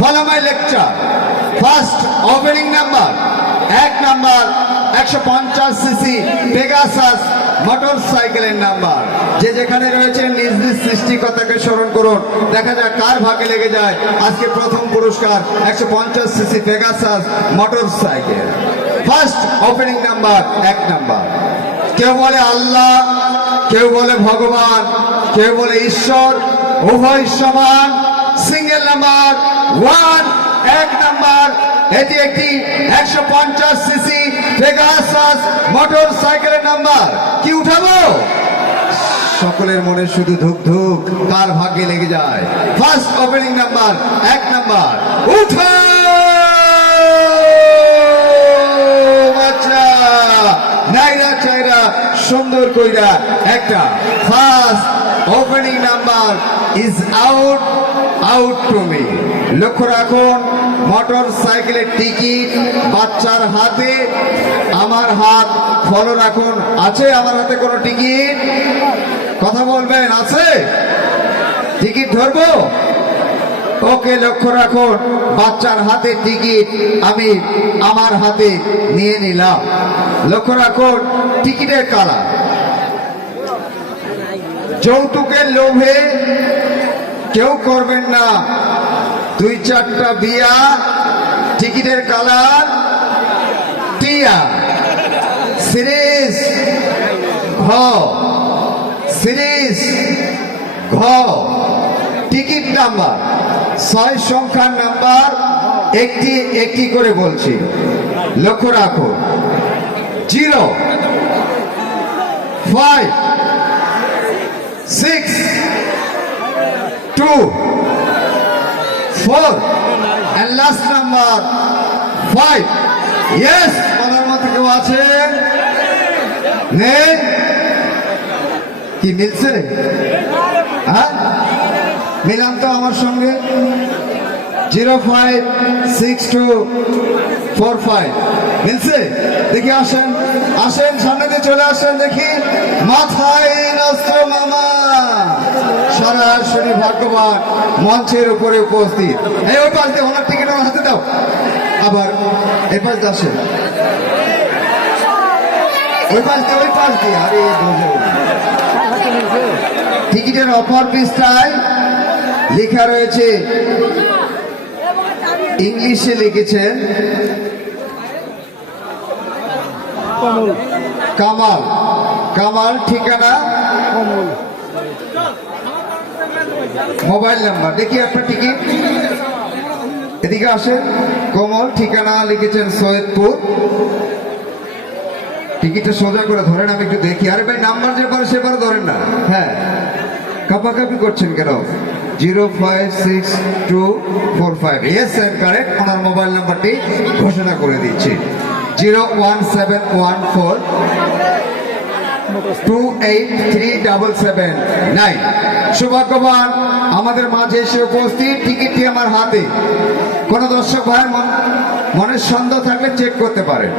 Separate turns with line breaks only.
Follow my lecture first opening number এক number একশো পঞ্চাশ সিসি পেগাসাস মোটর সাইকেলের নাম্বার যে যেখানে রয়েছে, নিজ নিজ সৃষ্টিকর্তাকে স্মরণ করুন। দেখা যাক কার ভাগে লেগে যায়। আজকে প্রথম পুরস্কার একশো পঞ্চাশ CC Pegasus motorcycle first opening number এক নাম্বার কেউ বলে আল্লাহ, কেউ বলে ভগবান, কেউ বলে ঈশ্বর, উভয় সমান। সিঙ্গেল নাম্বার ওয়ান, এক নাম্বার। এটি একটি একশো পঞ্চাশ সিসি পেগাসাস মোটর সাইকেলের নাম্বার। কি উঠাবো? সকলের মনে শুধু ধুক ধুক কার ভাগ্যে লেগে যায়। ফার্স্ট ওপেনিং নাম্বার, এক নাম্বার। উঠা বাচ্চা নাইরা চাইরা, সুন্দর কইরা একটা। First opening number is out out to me লক্ষ্য রাখুন মোটর সাইকেলের টিকিট বাচ্চার হাতে, আমার হাত ফলো রাখুন। আছে আমার হাতে কোনো টিকিট কথা বলবেন? আছে? টিকিট ধরবো? ওকে, লক্ষ্য রাখুন। বাচ্চার হাতে টিকিট আমি আমার হাতে নিয়ে নিলাম। লক্ষ্য রাখুন টিকিটের কালার যৌতুকের লোভে কেউ করবেন না। দুই চারটা বিয়া, টিকিটের কালার, টিয়া। সিরিজ, ঘ। সিরিজ, ঘ। টিকিট নাম্বার, ছয় সংখ্যার নাম্বার, একটি একটি করে বলছি। লক্ষ্য রাখো। Zero, five, six two four and last number five yes বলার মতো কেউ আছে? নেই? কি, মিলছে? হ্যাঁ? মিলাম তো আমার সঙ্গে। Zero five, six two, four five. মিলছে? দেখি আসেন। আসেন, সামনে দিয়ে চলে আসেন, দেখি। মাথায় নষ্ট মামা। সরাসরি ভাগ্যবান মঞ্চের উপরে উপস্থিত। এই ওই পাশ দিয়ে ওনার টিকিট আমার হাতে দাও। আবার এই পাশ আসেন। ওই পাশ দিয়ে, ওই পাশ দিয়ে। আরে টিকিটের অপর পৃষ্ঠায় লেখা রয়েছে, ইংলিশে লিখেছেন, কামাল। কামাল ঠিকানা?
Kamal
mobile number. দেখি আপনার টিকিট এদিকে আসেন। কমল ঠিকানা লিখেছেন সৈয়দপুর। টিকিটটা সোজা করে ধরেন, আমি একটু দেখি। আরে ভাই, নাম্বার যে পারে সেবার ধরেন না। হ্যাঁ। কাপাকাপি করছেন কেন? Zero five six two four five. Yes sir correct ওনার মোবাইল নাম্বারটি ঘোষণা করে দিচ্ছি। Zero one seven one four two eight three double seven nine সৌভাগ্যবান, আমাদের মাঝে এসে উপস্থিত, টিকিটটি আমার হাতে। কোন দর্শক ভাইয়ের মন- মনের সন্দেহ থাকলে চেক করতে পারেন।